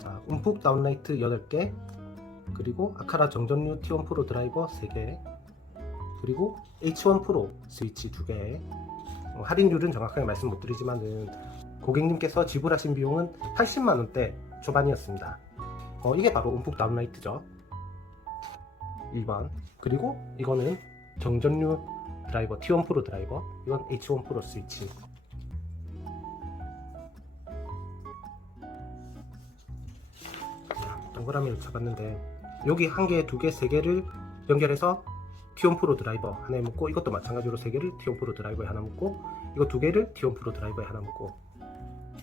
자, 움푹 다운라이트 8개. 그리고 아카라 정전류 T1 프로 드라이버 3개. 그리고 H1 프로 스위치 2개. 어, 할인율은 정확하게 말씀 못 드리지만은 고객님께서 지불하신 비용은 80만원대 초반이었습니다. 어, 이게 바로 움푹 다운라이트죠. 1번. 그리고 이거는 정전류 드라이버 T1 프로 드라이버 이건 H1 프로 스위치 동그라미를 잡았는데 여기 한 개, 두 개, 세 개를 연결해서 T1 프로 드라이버 하나에 묶고 이것도 마찬가지로 세 개를 T1 프로 드라이버에 하나 묶고 이거 두 개를 T1 프로 드라이버에 하나 묶고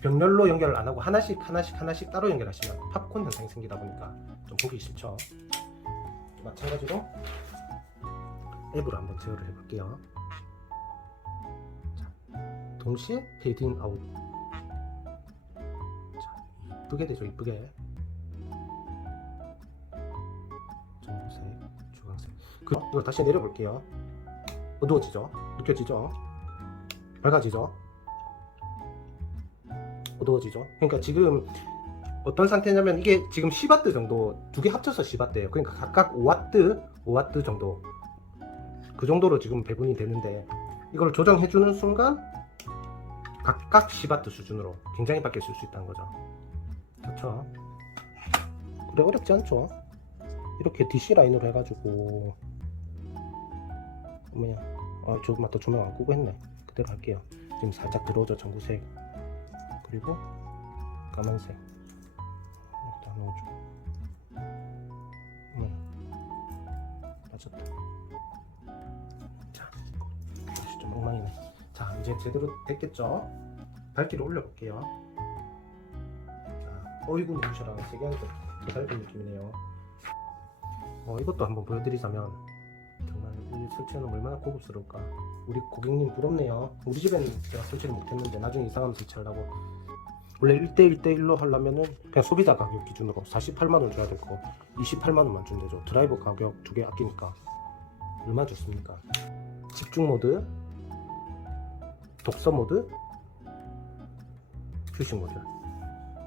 병렬로 연결을 안 하고 하나씩 하나씩 하나씩 따로 연결하시면 팝콘 현상이 생기다 보니까 좀 보기 싫죠. 마찬가지로 앱으로 한번 제어를 해볼게요. 자, 동시에 페이딩 아웃. 자, 이쁘게 되죠, 이쁘게. 그, 이거 다시 내려볼게요. 어두워지죠? 느껴지죠? 밝아지죠? 어두워지죠? 그러니까 지금 어떤 상태냐면 이게 지금 10와트 정도 두 개 합쳐서 10와트예요. 그러니까 각각 5와트, 5와트 정도 그 정도로 지금 배분이 되는데 이걸 조정해 주는 순간 각각 10와트 수준으로 굉장히 쓸수 있다는 거죠. 그렇죠? 그래 어렵지 않죠? 이렇게 DC 라인으로 해가지고 뭐야? 아, 저 맞다 조명 안 끄고 했네. 그대로 할게요. 지금 살짝 들어오죠 전구색 그리고 까만색 여기다 넣어줘. 뭐야? 맞았다. 자, 역시 좀 엉망이네. 자, 이제 제대로 됐겠죠? 밝기를 올려볼게요. 자, 어이구 세게 하니까 더 밝은 느낌이네요. 어, 이것도 한번 보여드리자면 설치하는 얼마나 고급스러울까. 우리 고객님 부럽네요. 우리 집에는 제가 설치를 못했는데 나중에 이사가면 설치하려고. 원래 1대1대1로 하려면은 그냥 소비자 가격 기준으로 48만원 줘야 될거 28만원만 주면 되죠. 드라이버 가격 두 개 아끼니까. 얼마 줬습니까? 집중 모드, 독서 모드, 휴식 모드.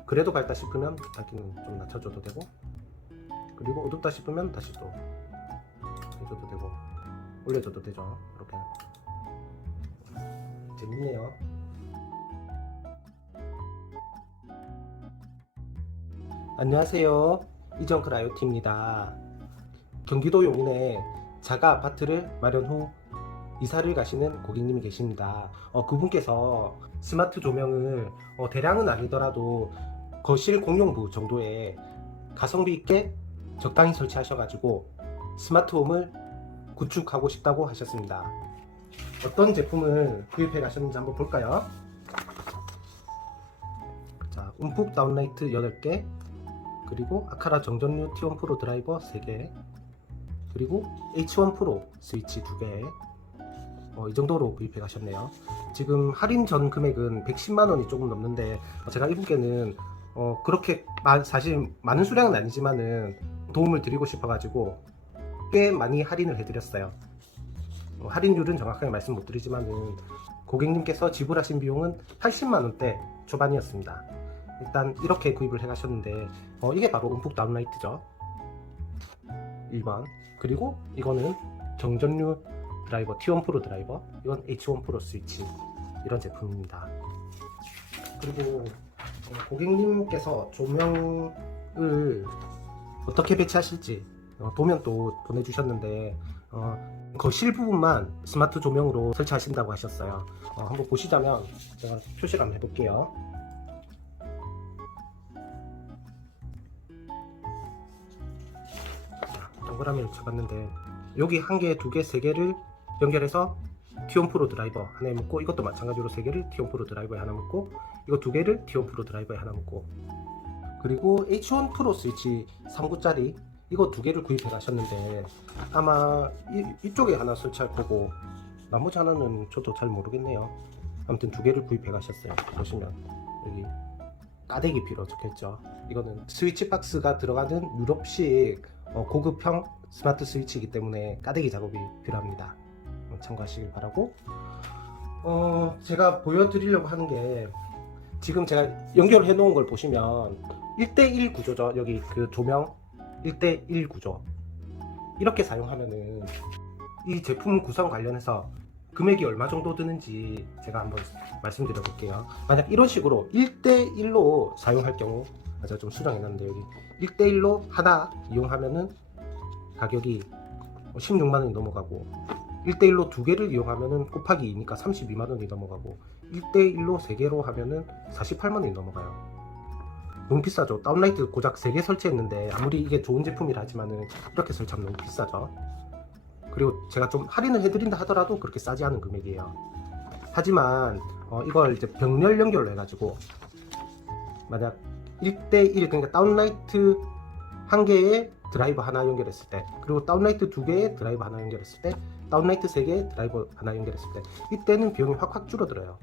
그래도 밝다 싶으면 밝기는 좀 낮춰줘도 되고, 그리고 어둡다 싶으면 다시 또 해줘도 되고, 올려줘도 되죠. 이렇게. 재밌네요. 안녕하세요. 이정클 IoT입니다. 경기도 용인에 자가 아파트를 마련 후 이사를 가시는 고객님이 계십니다. 어, 그분께서 스마트 조명을 어, 대량은 아니더라도 거실 공용부 정도의 가성비 있게 적당히 설치하셔가지고 스마트홈을 구축하고 싶다고 하셨습니다. 어떤 제품을 구입해 가셨는지 한번 볼까요? 자, 움푹 다운라이트 8개, 그리고 아카라 정전류 T1 프로 드라이버 3개, 그리고 H1 프로 스위치 2개, 어, 이 정도로 구입해 가셨네요. 지금 할인 전 금액은 110만 원이 조금 넘는데 어, 제가 이분께는 어, 그렇게 마- 사실 많은 수량은 아니지만은 도움을 드리고 싶어가지고 꽤 많이 할인을 해드렸어요. 어, 할인율은 정확하게 말씀 못 드리지만은 고객님께서 지불하신 비용은 80만 원대 초반이었습니다. 일단 이렇게 구입을 해가셨는데 어, 이게 바로 움푹 다운라이트죠. 1번 그리고 이거는 정전류 드라이버 T1 프로 드라이버 이건 H1 프로 스위치 이런 제품입니다. 그리고 어, 고객님께서 조명을 어떻게 배치하실지 어, 도면도 보내주셨는데 어, 거실 부분만 스마트 조명으로 설치하신다고 하셨어요. 어, 한번 보시자면 제가 표시를 한번 해볼게요. 자, 동그라미를 쳐봤는데 여기 한 개, 두 개, 세 개를 연결해서 T1 프로 드라이버 하나에 묶고 이것도 마찬가지로 세 개를 T1 프로 드라이버에 하나 묶고 이거 두 개를 T1 프로 드라이버에 하나 묶고 그리고 H1 프로 스위치 3구짜리 이거 두 개를 구입해 가셨는데 아마 이, 쪽에 하나 설치할 거고 나머지 하나는 저도 잘 모르겠네요. 아무튼 두 개를 구입해 가셨어요. 보시면 여기 까대기 필요 적혀있죠? 이거는 스위치 박스가 들어가는 유럽식 어, 고급형 스마트 스위치이기 때문에 까대기 작업이 필요합니다. 어, 참고하시길 바라고. 어, 제가 보여드리려고 하는 게 지금 제가 연결해 놓은 걸 보시면 1대1 구조죠. 여기 그 조명 1대1 구조. 이렇게 사용하면은 이 제품 구성 관련해서 금액이 얼마 정도 드는지 제가 한번 말씀드려 볼게요. 만약 이런 식으로 1대1로 사용할 경우 아, 제가 좀 수정해 놨는데 여기 1대1로 하나 이용하면은 가격이 16만 원이 넘어가고 1대1로 두 개를 이용하면은 곱하기 2니까 32만 원이 넘어가고 1대1로 세 개로 하면은 48만 원이 넘어가요. 너무 비싸죠. 다운라이트 고작 3개 설치했는데 아무리 이게 좋은 제품이라 하지만은 이렇게 설치하면 너무 비싸죠. 그리고 제가 좀 할인을 해드린다 하더라도 그렇게 싸지 않은 금액이에요. 하지만 어, 이걸 이제 병렬 연결로 해가지고 만약 1대1 그러니까 다운라이트 한 개에 드라이버 하나 연결했을 때 그리고 다운라이트 두 개에 드라이버 하나 연결했을 때 다운라이트 세 개에 드라이버 하나 연결했을 때 이때는 비용이 확확 줄어들어요.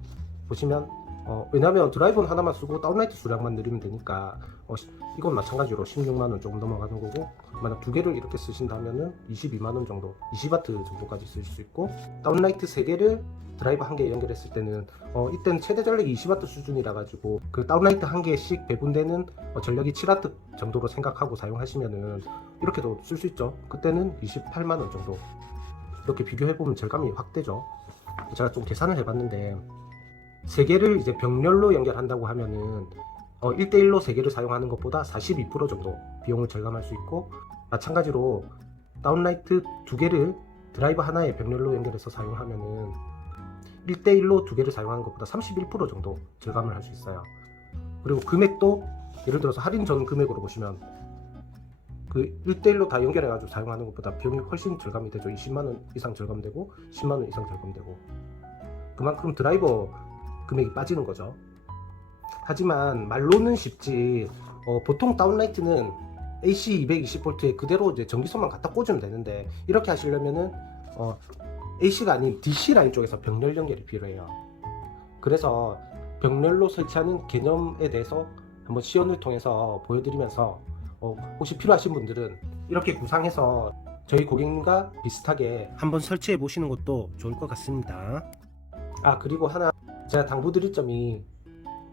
보시면 어, 왜냐하면 드라이버는 하나만 쓰고 다운라이트 수량만 늘리면 되니까 어, 시- 이건 마찬가지로 16만 원 조금 넘어가는 거고 만약 두 개를 이렇게 쓰신다면은 22만 원 정도 20와트 정도까지 쓸 수 있고 다운라이트 세 개를 드라이버 한개 연결했을 때는 어, 이때는 최대 전력이 20와트 수준이라 가지고 그 다운라이트 한 개씩 배분되는 어, 전력이 7와트 정도로 생각하고 사용하시면은 이렇게도 쓸 수 있죠. 그때는 28만 원 정도 이렇게 비교해 보면 절감이 확 되죠. 제가 좀 계산을 해봤는데 세 개를 이제 병렬로 연결한다고 하면은 어, 1대1로 세 개를 사용하는 것보다 42% 정도 비용을 절감할 수 있고 마찬가지로 다운라이트 두 개를 드라이버 하나에 병렬로 연결해서 사용하면은 1대1로 두 개를 사용하는 것보다 31% 정도 절감을 할 수 있어요. 그리고 금액도 예를 들어서 할인 전 금액으로 보시면 그 1대1로 다 연결해가지고 사용하는 것보다 비용이 훨씬 절감이 되죠. 20만원 이상 절감되고 10만원 이상 절감되고 그만큼 드라이버 금액이 빠지는 거죠. 하지만 말로는 쉽지 어, 보통 다운라이트는 AC 220V에 그대로 이제 전기선만 갖다 꽂으면 되는데 이렇게 하시려면은 어, AC가 아닌 DC 라인 쪽에서 병렬 연결이 필요해요. 그래서 병렬로 설치하는 개념에 대해서 한번 시연을 통해서 보여드리면서 어, 혹시 필요하신 분들은 이렇게 구상해서 저희 고객님과 비슷하게 한번 설치해 보시는 것도 좋을 것 같습니다. 아 그리고 하나 제가 당부드릴 점이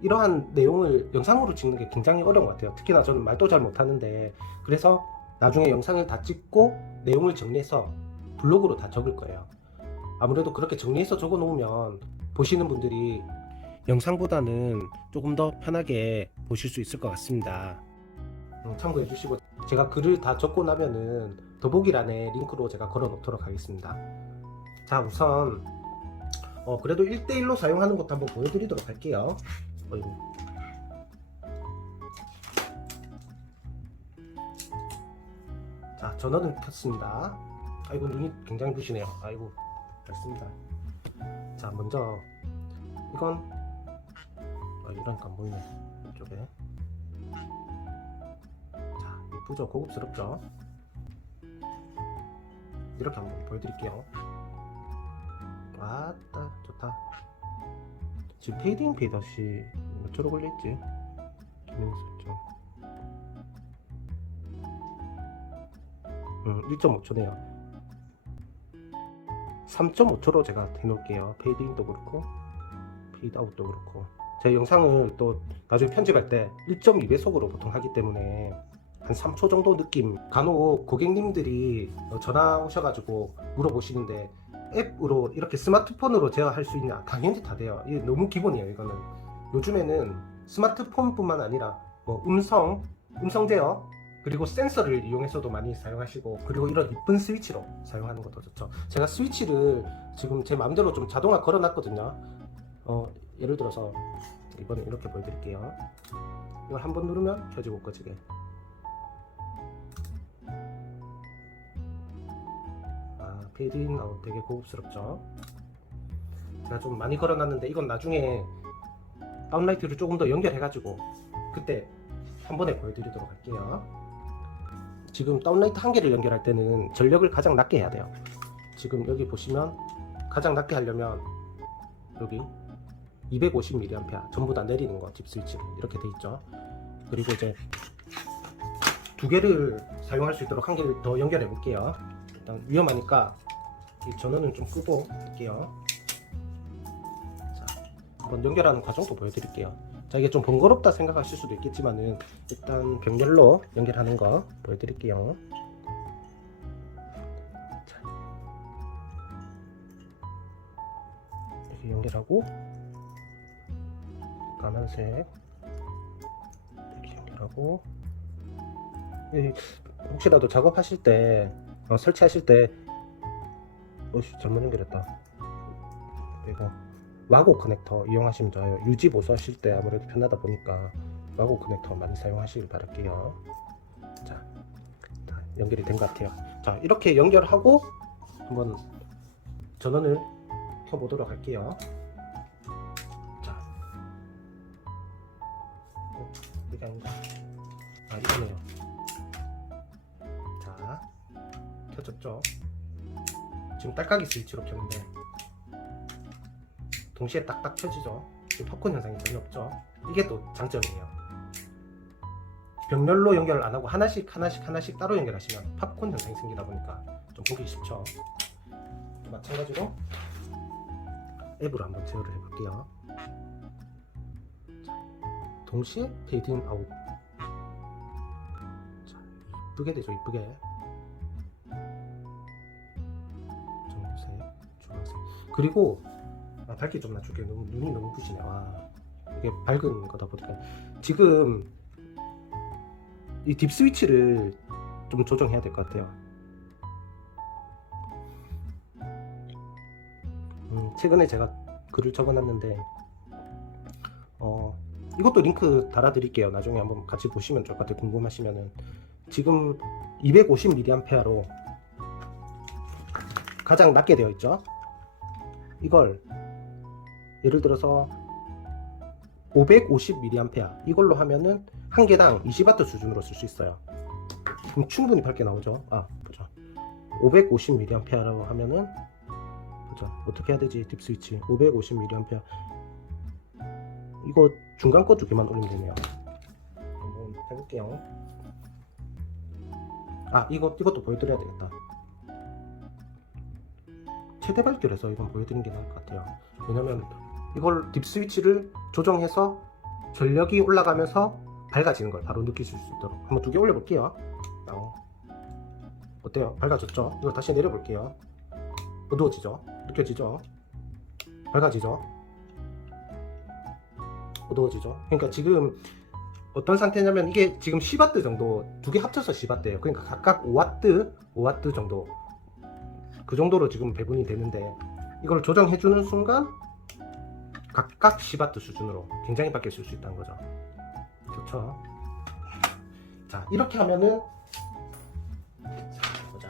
이러한 내용을 영상으로 찍는 게 굉장히 어려운 것 같아요. 특히나 저는 말도 잘 못하는데 그래서 나중에 영상을 다 찍고 내용을 정리해서 블로그로 다 적을 거예요. 아무래도 그렇게 정리해서 적어 놓으면 보시는 분들이 영상보다는 조금 더 편하게 보실 수 있을 것 같습니다. 음, 참고해 주시고 제가 글을 다 적고 나면은 더보기란에 링크로 제가 걸어 놓도록 하겠습니다. 자 우선 어, 그래도 1대1로 사용하는 것도 한번 보여드리도록 할게요. 어이구. 자, 전원을 켰습니다. 아이고, 눈이 굉장히 부시네요. 아이고, 됐습니다. 자, 먼저, 이건, 아, 이러니까 안 보이네. 이쪽에. 자, 이쁘죠? 고급스럽죠? 이렇게 한번 보여드릴게요. 왔다, 좋다. 지금 페이딩 페이다시 몇 초로 걸렸지? 기능 설정. 음, 1.5초네요. 3.5초로 제가 해놓을게요. 페이딩도 그렇고, 페이드아웃도 그렇고. 제 영상을 또 나중에 편집할 때 1.2배속으로 보통 하기 때문에 한 3초 정도 느낌. 간혹 고객님들이 어, 전화 오셔가지고 물어보시는데 앱으로 이렇게 스마트폰으로 제어할 수 있냐? 당연히 다 돼요. 이게 너무 기본이에요, 이거는. 요즘에는 스마트폰뿐만 아니라 뭐 음성, 음성 제어, 그리고 센서를 이용해서도 많이 사용하시고 그리고 이런 이쁜 스위치로 사용하는 것도 좋죠. 제가 스위치를 지금 제 마음대로 좀 자동화 걸어놨거든요. 어, 예를 들어서 이번에 이렇게 보여드릴게요. 이걸 한번 누르면 켜지고 꺼지게. 페이딩 아웃 되게 고급스럽죠. 제가 좀 많이 걸어놨는데 이건 나중에 다운라이트를 조금 더 연결해가지고 그때 한 번에 보여드리도록 할게요. 지금 다운라이트 한 개를 연결할 때는 전력을 가장 낮게 해야 돼요. 지금 여기 보시면 가장 낮게 하려면 여기 250mA 전부 다 내리는 거집 스위치로 이렇게 돼 있죠. 그리고 이제 두 개를 사용할 수 있도록 한 개를 더 연결해 볼게요. 일단 위험하니까 이 전원은 좀 끄고 할게요. 자, 한번 연결하는 과정도 보여드릴게요. 자 이게 좀 번거롭다 생각하실 수도 있겠지만은 일단 병렬로 연결하는 거 보여드릴게요. 자, 이렇게 연결하고 까만색 이렇게 연결하고 이 혹시라도 작업하실 때 어, 설치하실 때 어씨 잘못 연결했다. 이거 와고 커넥터 이용하시면 좋아요. 유지 보수하실 때 아무래도 편하다 보니까 와고 커넥터 많이 사용하시길 바랄게요. 자, 자, 연결이 된 것 같아요. 자, 이렇게 연결하고 한번 전원을 켜보도록 할게요. 딸깍이 스위치로 켰는데 동시에 딱딱 켜지죠. 팝콘 현상이 전혀 없죠. 이게 또 장점이에요. 병렬로 연결 안 하고 하나씩 하나씩 하나씩 따로 연결하시면 팝콘 현상이 생기다 보니까 좀 보기 쉽죠. 또 마찬가지로 앱으로 한번 제어를 해볼게요. 자, 동시에 페이드 인 아웃. 자, 이쁘게 되죠, 이쁘게. 그리고 아, 밝기 좀 낮출게요. 너무, 눈이 너무 부시네. 와, 이게 밝은 거다 보니까 지금 이 딥 스위치를 좀 조정해야 될 것 같아요. 음, 최근에 제가 글을 적어놨는데 어, 이것도 링크 달아드릴게요. 나중에 한번 같이 보시면 좋을 것 같아요. 궁금하시면은 지금 250mAh로 가장 낮게 되어 있죠. 이걸 예를 들어서 550mAh 이걸로 하면은 한 개당 20W 수준으로 쓸 수 있어요. 그럼 충분히 밝게 나오죠. 아 보자. 550mAh라고 하면은 보자 어떻게 해야 되지 딥 스위치 550mAh 이거 중간 거 두 개만 올리면 되네요. 한번 해볼게요. 아 이거 이것도 보여드려야 되겠다. 최대 해서 이건 보여드리는 게 나을 것 같아요. 왜냐면 이걸 딥 스위치를 조정해서 전력이 올라가면서 밝아지는 걸 바로 느끼실 수 있도록 한번 두 개 올려볼게요. 어. 어때요? 밝아졌죠? 이거 다시 내려볼게요. 어두워지죠? 느껴지죠? 밝아지죠? 어두워지죠? 그러니까 지금 어떤 상태냐면 이게 지금 10W 정도 두 개 합쳐서 10W예요. 그러니까 각각 5W, 5W 정도 그 정도로 지금 배분이 되는데 이걸 조정해 주는 순간 각각 10W 수준으로 굉장히 쓸수 있다는 거죠. 좋죠? 자 이렇게 하면은 자, 보자.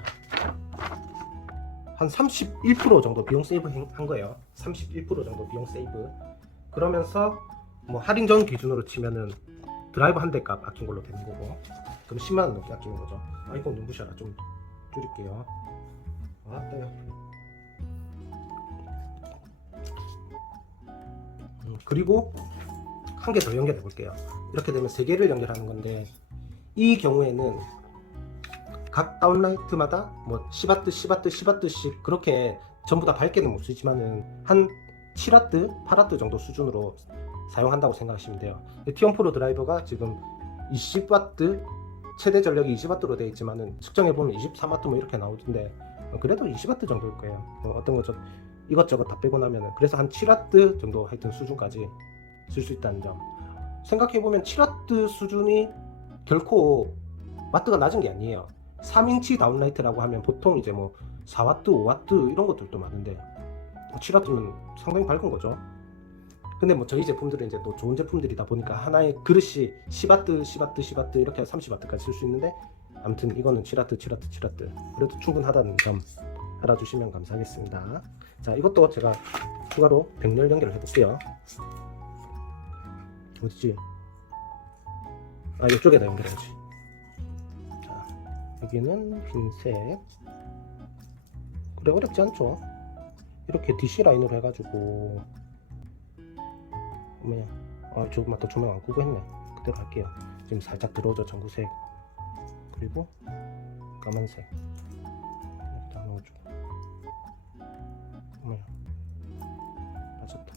한 31% 정도 비용 세이브 행- 한 거예요. 31% 정도 비용 세이브. 그러면서 뭐 할인 전 기준으로 치면은 드라이버 한대 값 아낀 걸로 되는 거고. 그럼 10만 원 넘게 아끼는 거죠. 아 이거 눈부셔라 좀 줄일게요. 아 빼요. 음, 그리고 한 개 더 연결해 볼게요. 이렇게 되면 세 개를 연결하는 건데 이 경우에는 각 다운라이트마다 뭐 10W, 10W, 10W씩 그렇게 전부 다 밝게는 못 쓰지만은 한 7W, 8W 정도 수준으로 사용한다고 생각하시면 돼요. T1 프로 드라이버가 지금 20W 최대 전력이 20W로 되어 있지만은 측정해 보면 23W 뭐 이렇게 나오던데 그래도 20W 정도일 거예요. 뭐 어떤 거좀 이것저것 다 빼고 나면은 그래서 한 7W 정도 하여튼 수준까지 쓸 수 있다는 점. 생각해 보면 7W 수준이 결코 와트가 낮은 게 아니에요. 3인치 다운라이트라고 하면 보통 이제 뭐 4와트, 5와트 이런 것들도 많은데 7와트면 상당히 밝은 거죠. 근데 뭐 저희 제품들은 이제 또 좋은 제품들이다 보니까 하나의 그릇이 10와트, 10와트, 10와트 이렇게 30와트까지 쓸 수 있는데 아무튼 이거는 7와트, 7와트, 7와트 그래도 충분하다는 점 알아주시면 감사하겠습니다. 자 이것도 제가 추가로 병렬 연결을 해볼게요. 어디지? 아 이쪽에다 연결해야지. 자 여기는 흰색. 그래 어렵지 않죠? 이렇게 DC 라인으로 해가지고 뭐야? 아 조금만 더 조명 안 끄고 했네. 그대로 할게요. 지금 살짝 들어오죠 전구색. 그리고 까만색. 일단 넣어주고. 뭐야? 맞았다.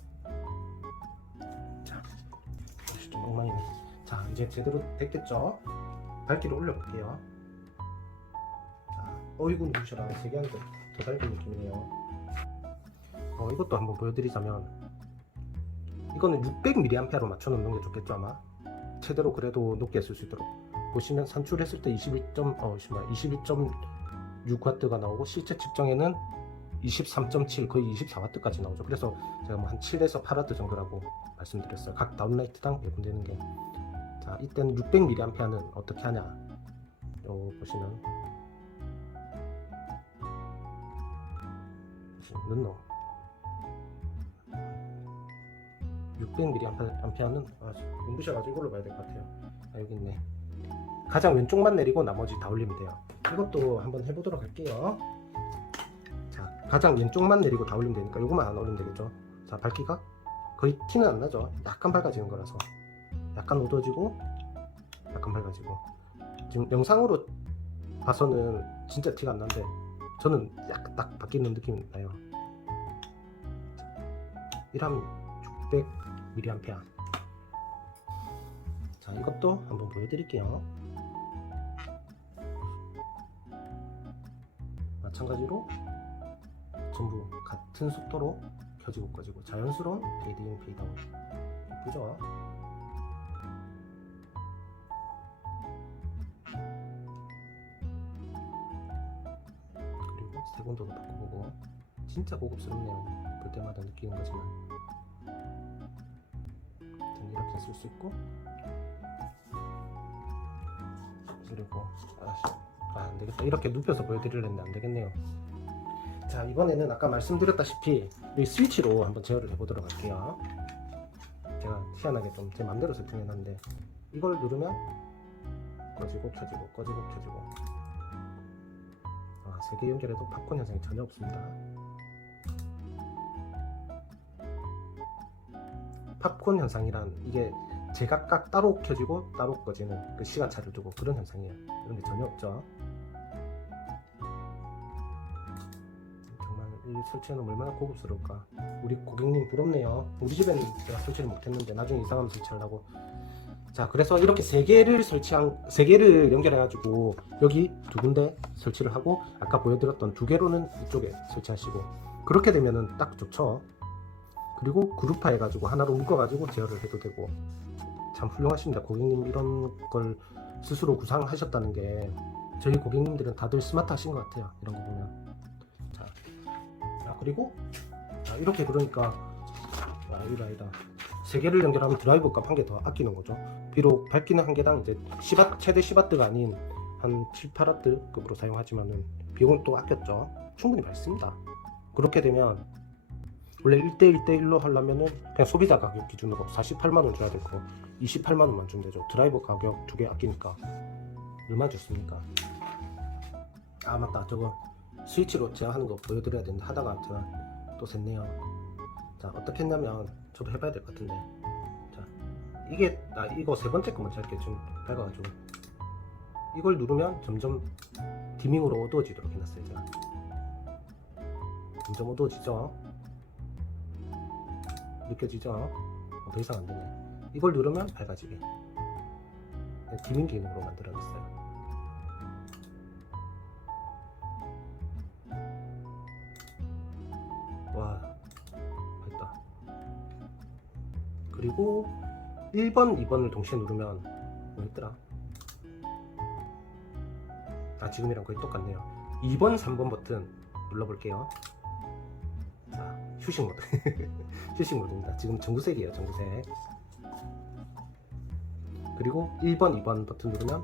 자, 엉망이네. 자, 이제 제대로 됐겠죠? 밝기를 올려볼게요. 자, 어이구. 세개 하니까 더 밝은 느낌이네요. 어, 이것도 한번 보여드리자면 이거는 600mAh로 맞춰놓는 게 좋겠죠 아마 최대로 그래도 높게 쓸 수 있도록 보시면 산출했을 때 21. 어, 21.6W가 나오고 실제 측정에는 23.7 거의 24W까지 나오죠. 그래서 제가 뭐 한 7에서 8W 정도라고 말씀드렸어요. 각 다운라이트당 배분되는 게. 자, 이때는 600mAh는 어떻게 하냐? 요 보시면 눈노 600mAh는 아, 눈부셔가지고 이걸로 봐야 될 것 같아요. 아, 여기 있네. 가장 왼쪽만 내리고 나머지 다 올리면 돼요. 이것도 한번 해보도록 할게요. 자, 가장 왼쪽만 내리고 다 올리면 되니까 요거만 안 올리면 되겠죠. 자, 밝기가 거의 티는 안 나죠. 약간 밝아지는 거라서. 약간 어두워지고, 약간 밝아지고. 지금 영상으로 봐서는 진짜 티가 안 나는데, 저는 약간 딱 바뀌는 느낌이 나요. 1함 600mAh. 자, 이것도 한번 보여드릴게요. 마찬가지로 전부 같은 속도로 켜지고 꺼지고 자연스러운 페이드인 페이드아웃 예쁘죠? 그리고 색온도도 바꿔보고 진짜 고급스럽네요. 볼 때마다 느끼는 거지만. 이렇게 쓸 수 있고. 그리고 아씨 아, 안 되겠다. 이렇게 눕혀서 보여드리려는데 안 되겠네요. 자, 이번에는 아까 말씀드렸다시피 이 스위치로 한번 제어를 해보도록 할게요. 제가 희한하게 좀 제 맘대로 세팅해놨는데 이걸 누르면 꺼지고 켜지고 꺼지고 켜지고 아, 세 개 연결해도 팝콘 현상이 전혀 없습니다. 팝콘 현상이란 이게 제각각 따로 켜지고 따로 꺼지는 그 시간차를 두고 그런 현상이에요. 이런 게 전혀 없죠. 설치해놓으면 얼마나 고급스러울까. 우리 고객님 부럽네요. 우리 집에는 제가 설치를 못했는데 나중에 이사가면 설치하려고. 자, 그래서 이렇게 세 개를 설치한 세 개를 연결해 가지고 여기 두 군데 설치를 하고 아까 보여드렸던 두 개로는 이쪽에 설치하시고 그렇게 되면은 딱 좋죠. 그리고 그룹화 해가지고 하나로 묶어가지고 제어를 해도 되고 참 훌륭하십니다. 고객님 이런 걸 스스로 구상하셨다는 게 저희 고객님들은 다들 스마트하신 것 같아요. 이런 거 보면. 그리고 자, 이렇게 그러니까 아, 이거 아니다. 세 개를 연결하면 드라이버 값한 개 더 아끼는 거죠. 비록 밝기는 한 개당 이제 10와, 최대 10W가 아닌 한 7, 8W 급으로 사용하지만은 비용은 또 아꼈죠. 충분히 밝습니다. 그렇게 되면 원래 1대 1대1로 하려면은 그냥 소비자 가격 기준으로 48만 원 줘야 되고 28만 원만 주면 되죠. 드라이버 가격 두 개 아끼니까 얼마 줬습니까? 아 맞다 저거 스위치로 제어하는 거 보여드려야 되는데 하다가 제가 또 샜네요. 자 어떻게 했냐면 저도 해봐야 될 것 같은데 자 이게 나 이거 세 번째 거 먼저 할게요. 지금 밝아가지고 이걸 누르면 점점 디밍으로 어두워지도록 해놨어요 제가 점점 어두워지죠. 느껴지죠? 어, 더 이상 안 되네. 이걸 누르면 밝아지게. 네, 디밍 기능으로 만들어놨어요. 그리고 1번, 2번을 동시에 누르면 뭐였더라? 아, 지금이랑 거의 똑같네요. 2번, 3번 버튼 눌러볼게요. 자, 휴식 모드. 휴식 모드입니다. 지금 전구색이에요, 전구색. 그리고 1번, 2번 버튼 누르면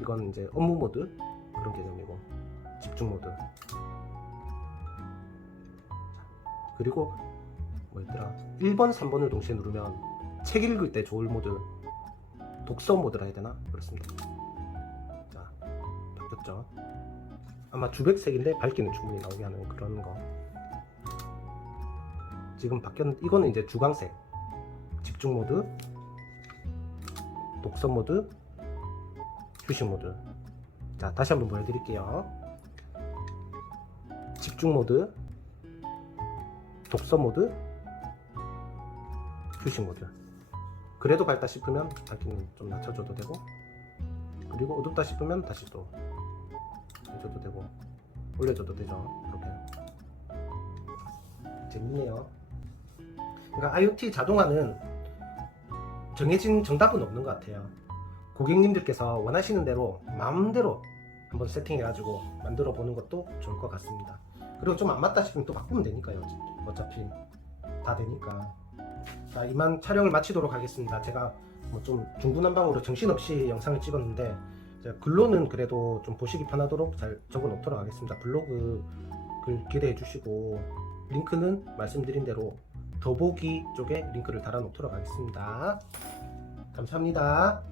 이건 이제 업무 모드 그런 개념이고 집중 모드. 자, 그리고 뭐였더라? 1번, 3번을 동시에 누르면 책 읽을 때 좋을 모드, 독서 모드라 해야 되나? 그렇습니다. 자, 바뀌었죠? 아마 주백색인데 밝기는 충분히 나오게 하는 그런 거. 지금 바뀌었 이거는 이제 주광색 집중 모드 독서 모드 휴식 모드 자 다시 한번 보여드릴게요 집중 모드 독서 모드 휴식 모드 그래도 밝다 싶으면 밝기는 좀 낮춰줘도 되고 그리고 어둡다 싶으면 다시 또 해줘도 되고 올려줘도 되죠. 이렇게. 재밌네요. 그러니까 IoT 자동화는 정해진 정답은 없는 것 같아요. 고객님들께서 원하시는 대로 마음대로 한번 세팅해가지고 만들어 보는 것도 좋을 것 같습니다. 그리고 좀 안 맞다 싶으면 또 바꾸면 되니까요. 어차피 다 되니까 자 이만 촬영을 마치도록 하겠습니다. 제가 뭐 좀 중구난방으로 정신없이 영상을 찍었는데 글로는 그래도 좀 보시기 편하도록 잘 적어 놓도록 하겠습니다. 블로그 글 기대해 주시고 링크는 말씀드린 대로 더보기 쪽에 링크를 달아 놓도록 하겠습니다. 감사합니다